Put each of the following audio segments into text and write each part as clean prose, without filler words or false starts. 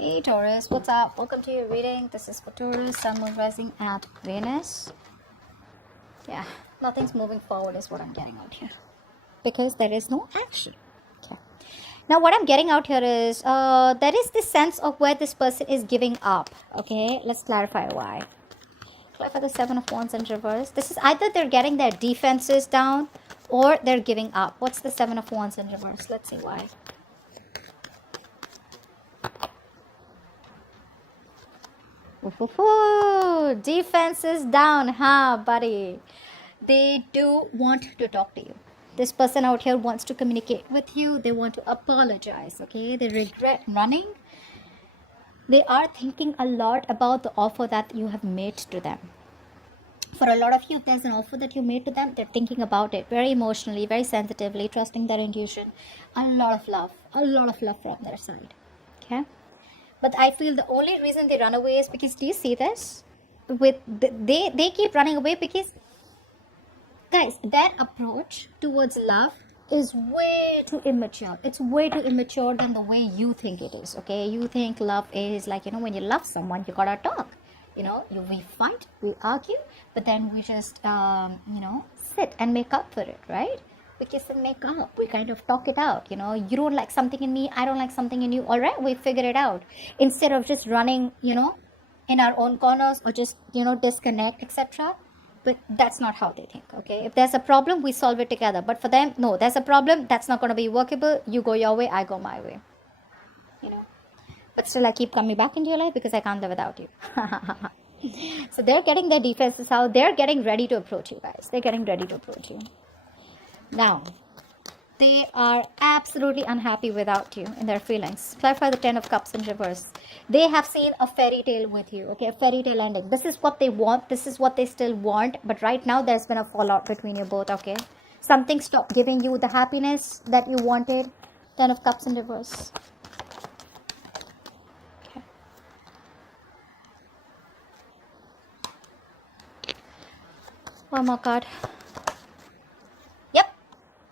Hey Taurus, what's up? Welcome to your reading. This is for Taurus, Sun, Moon, Rising at Venus. Yeah, nothing's moving forward is what I'm getting out here. Because there is no action. Okay. Now what I'm getting out here is, there is this sense of where this person is giving up. Okay, let's clarify why. Clarify the Seven of Wands in reverse. This is either they're getting their defenses down or they're giving up. What's the Seven of Wands in reverse? Let's see why. Defense is down, huh, buddy? They do want to talk to you. This person out here wants to communicate with you. They want to apologize, okay? They regret running. They are thinking a lot about the offer that you have made to them. For a lot of you, if there's an offer that you made to them, they're thinking about it very emotionally, very sensitively, trusting their intuition. A lot of love from their side, okay? But I feel the only reason they run away is because, do you see this? They keep running away because, guys, their approach towards love is way too immature. It's way too immature than the way you think it is, okay? You think love is like, when you love someone, you gotta talk. We fight, we argue, but then we just, sit and make up for it, right? We kiss and make up. We kind of talk it out. You don't like something in me, I don't like something in you. All right, we figure it out. Instead of just running, in our own corners or just, disconnect, etc. But that's not how they think, okay? If there's a problem, we solve it together. But for them, no, there's a problem. That's not going to be workable. You go your way, I go my way. But still, I keep coming back into your life because I can't live without you. So they're getting their defenses out. They're getting ready to approach you, guys. They're getting ready to approach you. Now, they are absolutely unhappy without you in their feelings. Clarify the Ten of Cups in reverse. They have seen a fairy tale with you, okay? A fairy tale ending. This is what they want. This is what they still want. But right now, there's been a fallout between you both, okay? Something stopped giving you the happiness that you wanted. Ten of Cups in reverse. Okay. One more card.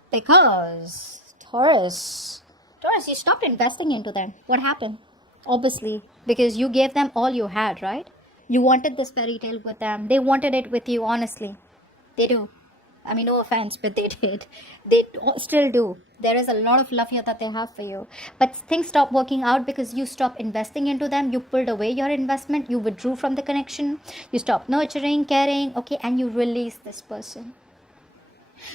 Because Taurus, you stopped investing into them. What happened? Obviously, because you gave them all you had, right? You wanted this fairy tale with them. They wanted it with you, honestly. They do. I mean, no offense, but they did. They still do. There is a lot of love here that they have for you. But things stopped working out because you stopped investing into them. You pulled away your investment. You withdrew from the connection. You stopped nurturing, caring, okay? And you released this person.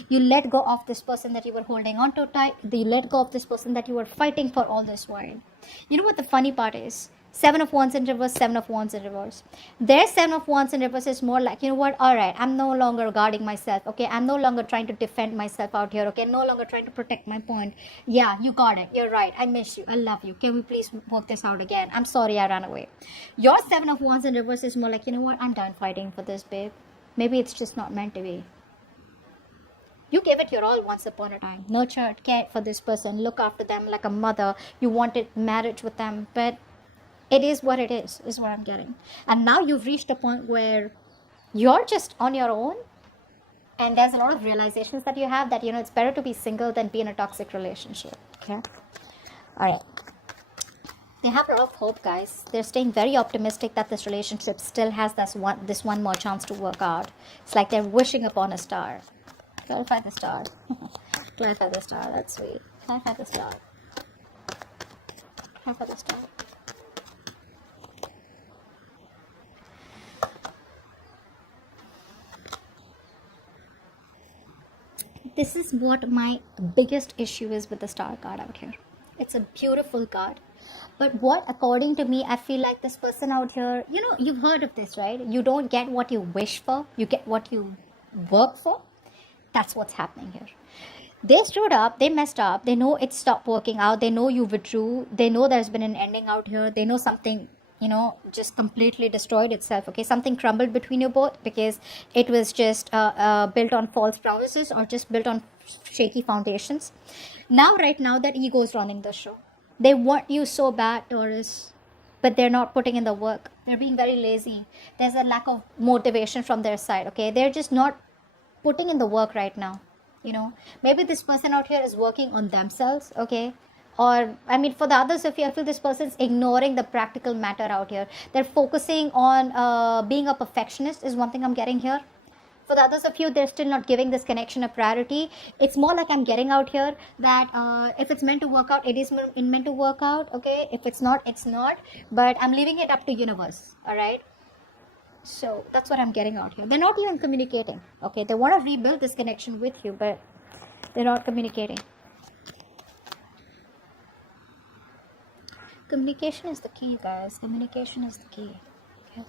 You let go of this person that you were holding on to tight. You let go of this person that you were fighting for all this while. You know what the funny part is? Seven of Wands in reverse, Seven of Wands in reverse. Their Seven of Wands in reverse is more like, all right, I'm no longer guarding myself. Okay, I'm no longer trying to defend myself out here. Okay, no longer trying to protect my point. Yeah, you got it. You're right. I miss you. I love you. Can we please work this out again? I'm sorry I ran away. Your Seven of Wands in reverse is more like, I'm done fighting for this, babe. Maybe it's just not meant to be. You gave it your all once upon a time. Nurtured, cared for this person, look after them like a mother. You wanted marriage with them, but it is what it is what I'm getting. And now you've reached a point where you're just on your own. And there's a lot of realizations that you have that, it's better to be single than be in a toxic relationship. Okay? All right. They have a lot of hope, guys. They're staying very optimistic that this relationship still has this one more chance to work out. It's like they're wishing upon a star. Clarify the star. Clarify the star. That's sweet. Clarify the star. Clarify the star. This is what my biggest issue is with the star card out here. It's a beautiful card. But what, according to me, I feel like this person out here, you've heard of this, right? You don't get what you wish for. You get what you work for. That's what's happening here. They stood up, they messed up, they know it stopped working out, they know you withdrew, they know there's been an ending out here, they know something, just completely destroyed itself, okay? Something crumbled between you both because it was just built on false promises or just built on shaky foundations. Now, right now, that ego is running the show. They want you so bad, Taurus, but they're not putting in the work. They're being very lazy. There's a lack of motivation from their side, okay? They're just not putting in the work right now. Maybe this person out here is working on themselves, okay? Or I mean, for the others of you, I feel this person's ignoring the practical matter out here. They're focusing on being a perfectionist is one thing I'm getting here. For the others of you, they're still not giving this connection a priority. It's more like I'm getting out here that if it's meant to work out, it is meant to work out. Okay, if it's not, it's not. But I'm leaving it up to universe. All right. So that's what I'm getting out here. They're not even communicating. Okay, they want to rebuild this connection with you, but they're not communicating. Communication is the key, guys. Communication is the key. Okay.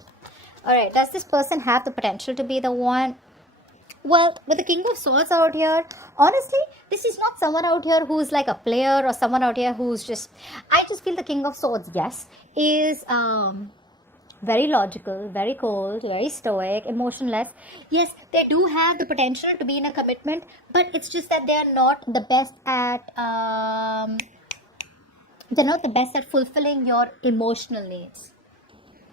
All right. Does this person have the potential to be the one? Well, with the King of Swords out here, honestly, this is not someone out here who's like a player or someone out here who's just. I just feel the King of Swords, yes, is very logical, very cold, very stoic, emotionless. Yes, they do have the potential to be in a commitment, but it's just that they are not the best at. They're not the best at fulfilling your emotional needs.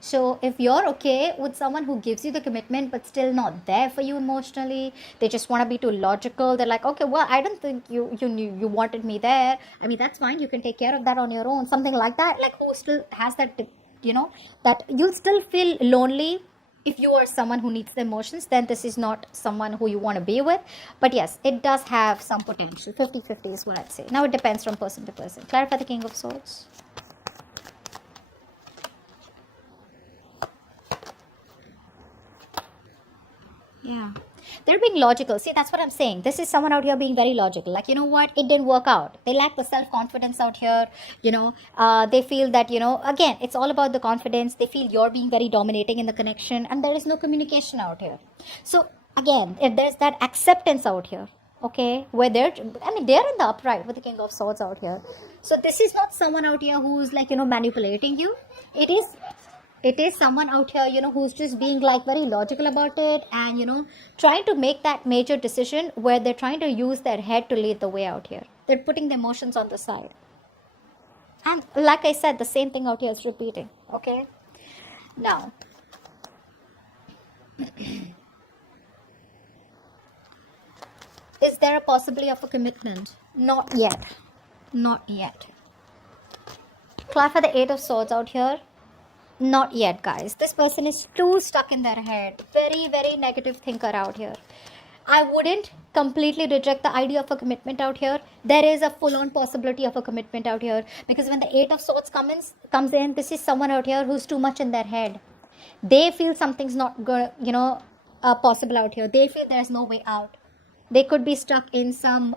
So if you're okay with someone who gives you the commitment but still not there for you emotionally, they just want to be too logical. They're like, okay, well, I don't think you knew you wanted me there. I mean, that's fine. You can take care of that on your own. Something like that. Like, who still has that, that you'll still feel lonely. If you are someone who needs the emotions, then this is not someone who you want to be with. But yes, it does have some potential. 50-50 is what I'd say. Now it depends from person to person. Clarify the King of Swords. Yeah, they're being logical. See, that's what I'm saying. This is someone out here being very logical. Like, you know what? It didn't work out. They lack the self-confidence out here. They feel that, again, it's all about the confidence. They feel you're being very dominating in the connection, and there is no communication out here. So, again, if there's that acceptance out here, okay, where they're in the upright with the King of Swords out here. So, this is not someone out here who's like, manipulating you. It is someone out here, who's just being like very logical about it and, trying to make that major decision where they're trying to use their head to lead the way out here. They're putting the emotions on the side. And like I said, the same thing out here is repeating. Okay. Now, is there a possibility of a commitment? Not yet. Not yet. Clarify the Eight of Swords out here. Not yet, guys. This person is too stuck in their head. Very, very negative thinker out here. I wouldn't completely reject the idea of a commitment out here. There is a full-on possibility of a commitment out here. Because when the Eight of Swords comes in, this is someone out here who's too much in their head. They feel something's not good, possible out here. They feel there's no way out. They could be stuck in some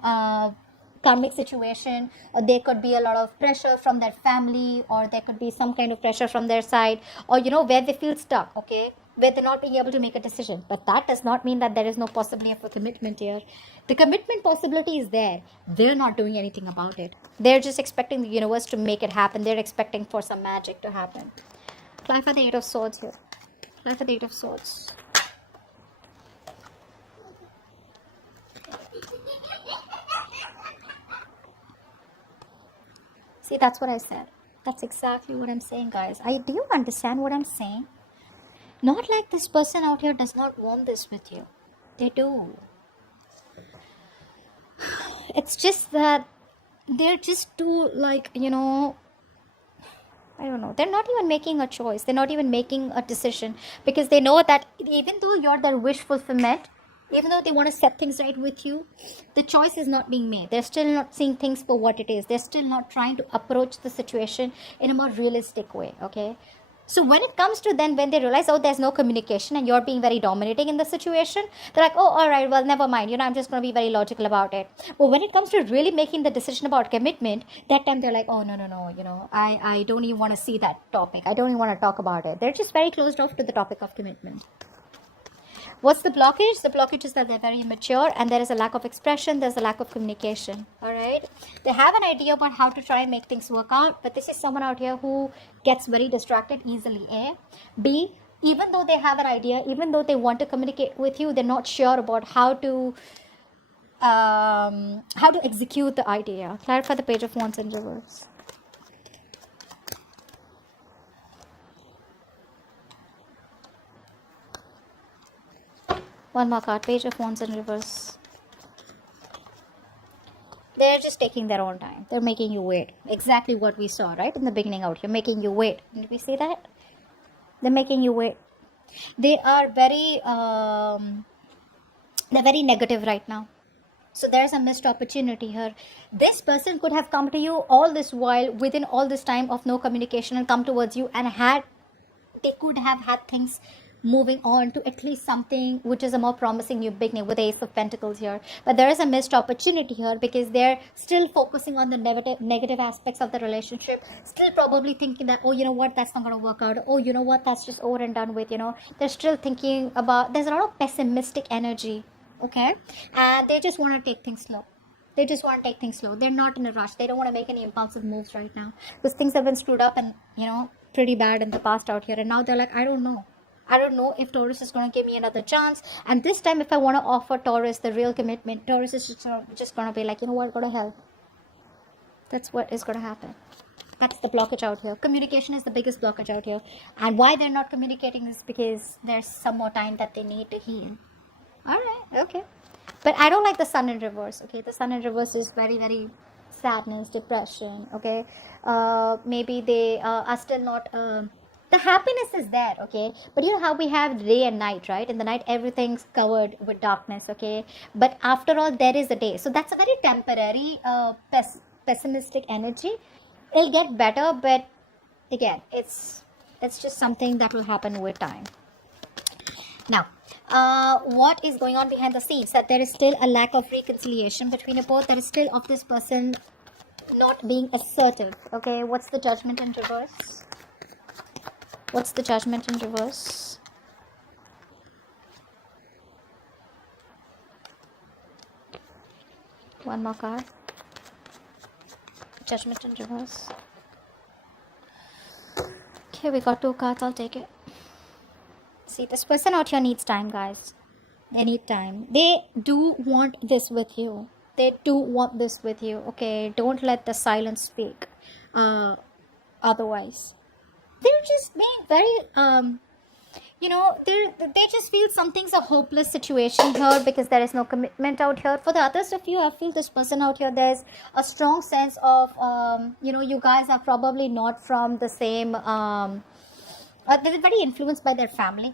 karmic situation, or there could be a lot of pressure from their family, or there could be some kind of pressure from their side, or where they feel stuck, okay, where they're not being able to make a decision. But that does not mean that there is no possibility of a commitment here. The commitment possibility is there. They're not doing anything about it. They're just expecting the universe to make it happen. They're expecting for some magic to happen. Clarify the Eight of Swords here. Clarify the Eight of Swords. See, that's what I said. That's exactly what I'm saying, guys. Do you understand what I'm saying? Not like this person out here does not want this with you. They do. It's just that they're just too, like, I don't know. They're not even making a choice. They're not even making a decision. Because they know that even though you're their wish fulfillment, even though they want to set things right with you, the choice is not being made. They're still not seeing things for what it is. They're still not trying to approach the situation in a more realistic way, okay? So when it comes to then, when they realize, oh, there's no communication and you're being very dominating in the situation, they're like, oh, all right, well, never mind. I'm just going to be very logical about it. But when it comes to really making the decision about commitment, that time they're like, oh, no, I don't even want to see that topic. I don't even want to talk about it. They're just very closed off to the topic of commitment. What's the blockage? The blockage is that they're very immature and there is a lack of expression. There's a lack of communication. All right. They have an idea about how to try and make things work out. But this is someone out here who gets very distracted easily. A. B. Even though they have an idea, even though they want to communicate with you, they're not sure about how to execute the idea. Clarify the Page of Wands in reverse. One more card, Page of Wands in reverse. They're just taking their own time. They're making you wait. Exactly what we saw, right? In the beginning out here, making you wait. Did we see that? They're making you wait. They are they're very negative right now. So there's a missed opportunity here. This person could have come to you all this while, within all this time of no communication, and come towards you, and they could have had things moving on to at least something which is a more promising new beginning with the Ace of Pentacles here. But there is a missed opportunity here because they're still focusing on the negative aspects of the relationship, still probably thinking that, oh, you know what, that's not going to work out. Oh, you know what, that's just over and done with, They're still thinking about, there's a lot of pessimistic energy, okay? And they just want to take things slow. They just want to take things slow. They're not in a rush. They don't want to make any impulsive moves right now because things have been screwed up and, pretty bad in the past out here. And now they're like, I don't know if Taurus is going to give me another chance. And this time, if I want to offer Taurus the real commitment, Taurus is just going to be like, you know what, go to hell. That's what is going to happen. That's the blockage out here. Communication is the biggest blockage out here. And why they're not communicating is because there's some more time that they need to heal. All right, okay. But I don't like the sun in reverse, okay? The sun in reverse is very, very sadness, depression, okay? Maybe they are still not... the happiness is there, okay? But you know how we have day and night, right? In the night, everything's covered with darkness, okay? But after all, there is a day. So that's a very temporary, pessimistic energy. It'll get better, but again, it's just something that will happen with time. Now, what is going on behind the scenes? That there is still a lack of reconciliation between you both. There is still of this person not being assertive, okay? What's the Judgment in reverse? What's the Judgment in reverse? One more card. Judgment in reverse. Okay, we got 2 cards. I'll take it. See, this person out here needs time, guys. They need time. They do want this with you. They do want this with you, okay? Don't let the silence speak. Otherwise. They're just being very, they just feel something's a hopeless situation here because there is no commitment out here. For the others of you, I feel this person out here, there's a strong sense of, you guys are probably not from the same, they're very influenced by their family,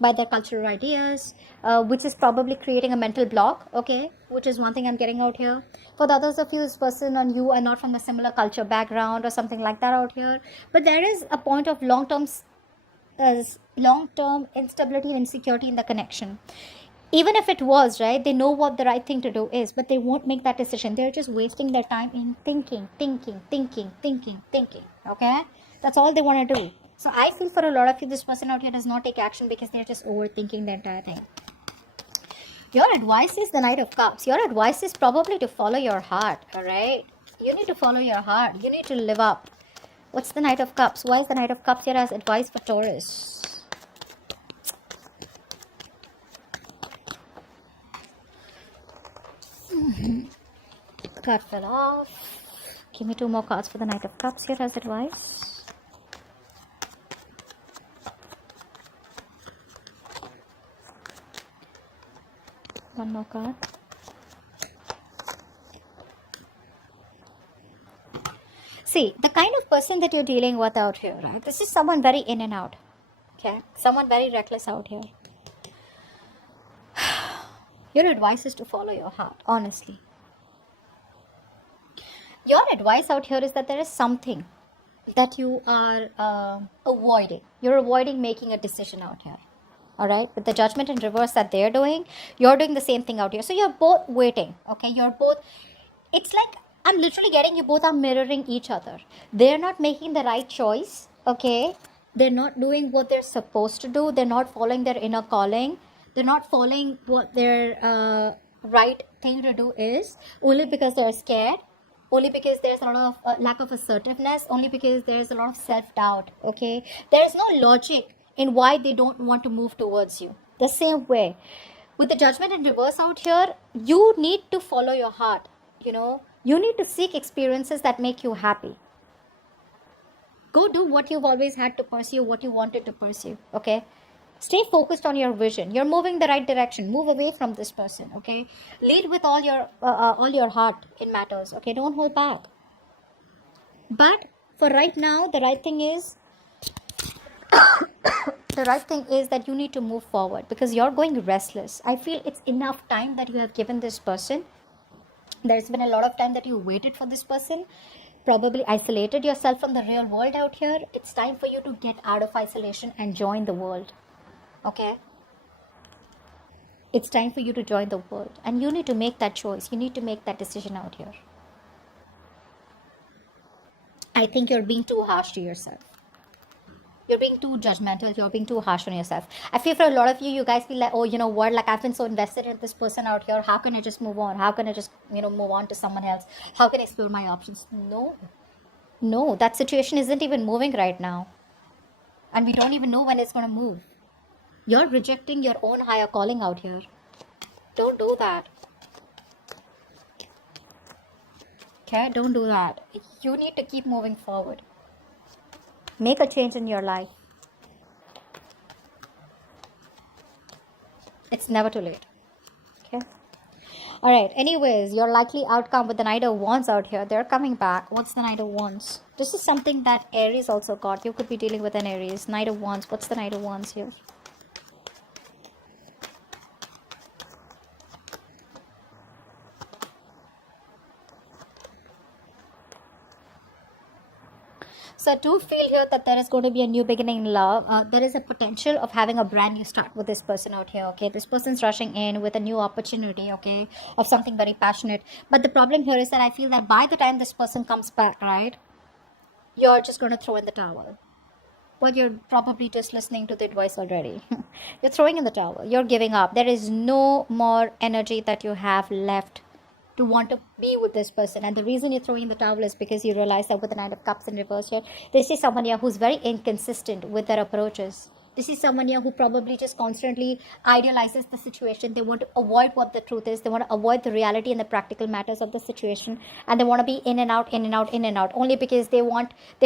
by their cultural ideas, which is probably creating a mental block, okay, which is one thing I'm getting out here. For the others of you, this person and you are not from a similar culture background or something like that out here, but there is a point of long-term instability and insecurity in the connection. Even if it was, right, they know what the right thing to do is, but they won't make that decision. They're just wasting their time in thinking, okay? That's all they want to do. So I feel for a lot of you, this person out here does not take action because they're just overthinking the entire thing. Your advice is the Knight of Cups. Your advice is probably to follow your heart, all right? You need to follow your heart. You need to live up. What's the Knight of Cups? Why is the Knight of Cups here as advice for Taurus? Card fell off. Give me 2 more cards for the Knight of Cups here as advice. One more card. See, the kind of person that you're dealing with out here, right? This is someone very in and out. Okay? Someone very reckless out here. Your advice is to follow your heart, honestly. Your advice out here is that there is something that you are avoiding. You're avoiding making a decision out here. Alright, with the Judgment in reverse that they're doing, you're doing the same thing out here. So you're both waiting, okay? You're both, it's like, I'm literally getting you both are mirroring each other. They're not making the right choice, okay? They're not doing what they're supposed to do. They're not following their inner calling. They're not following what their right thing to do is, only because they're scared, only because there's a lot of lack of assertiveness, only because there's a lot of self-doubt, okay? There's no logic in why they don't want to move towards you. The same way, with the Judgment in reverse out here, you need to follow your heart, You need to seek experiences that make you happy. Go do what you've always had to pursue, what you wanted to pursue, okay? Stay focused on your vision. You're moving the right direction. Move away from this person, okay? Lead with all your heart in matters, okay? Don't hold back. But for right now, the right thing is that you need to move forward, because you're going restless. I feel it's enough time that you have given this person. There's been a lot of time that you waited for this person, probably isolated yourself from the real world out here. It's time for you to get out of isolation and join the world, okay? It's time for you to join the world, and you need to make that choice. You need to make that decision out here. I think you're being too harsh to yourself. You're being too judgmental. You're being too harsh on yourself. I feel for a lot of you, you guys feel like, oh, you know what, like I've been so invested in this person out here. How can I just move on? How can I just, move on to someone else? How can I explore my options? No, that situation isn't even moving right now. And we don't even know when it's going to move. You're rejecting your own higher calling out here. Don't do that. Okay, don't do that. You need to keep moving forward. Make a change in your life. It's never too late. Okay. All right. Anyways, your likely outcome with the Knight of Wands out here. They're coming back. What's the Knight of Wands? This is something that Aries also got. You could be dealing with an Aries. Knight of Wands. What's the Knight of Wands here? So I do feel here that there is going to be a new beginning in love. There is a potential of having a brand new start with this person out here, okay? This person's rushing in with a new opportunity, okay, of something very passionate. But the problem here is that I feel that by the time this person comes back, right, you're just going to throw in the towel. Well, you're probably just listening to the advice already. You're throwing in the towel. You're giving up. There is no more energy that you have left to want to be with this person. And the reason you're throwing in the towel is because you realize that with the Knight of Cups in reverse here, this is someone here who's very inconsistent with their approaches. This is someone here who probably just constantly idealizes the situation. They want to avoid what the truth is. They want to avoid the reality and the practical matters of the situation. And they want to be in and out, in and out, in and out. Only because they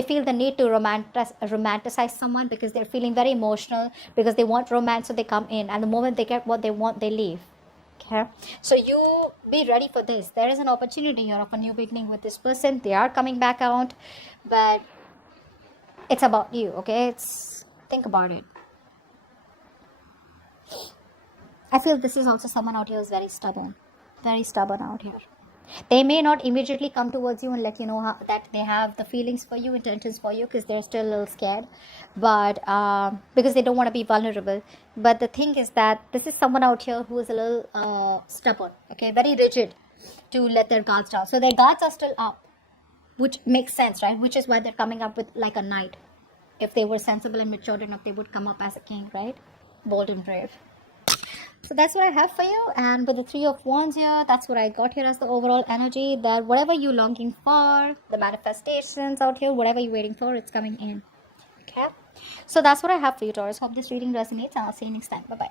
feel the need to romanticize someone, because they're feeling very emotional, because they want romance, so they come in. And the moment they get what they want, they leave. Okay, so you be ready for this. There is an opportunity here of a new beginning with this person. They are coming back out, but it's about you, okay? Think about it. I feel this is also someone out here who's very stubborn out here. They may not immediately come towards you and let you know that they have the feelings for you, intentions for you, because they're still a little scared, but because they don't want to be vulnerable. But the thing is that this is someone out here who is a little stubborn, okay, very rigid to let their guards down. So their guards are still up, which makes sense, right? Which is why they're coming up with like a knight. If they were sensible and matured enough, they would come up as a king, right? Bold and brave. So that's what I have for you. And with the Three of Wands here, that's what I got here as the overall energy, that whatever you're longing for, the manifestations out here, whatever you're waiting for, it's coming in. Okay. So that's what I have for you, Taurus. Hope this reading resonates, and I'll see you next time. Bye-bye.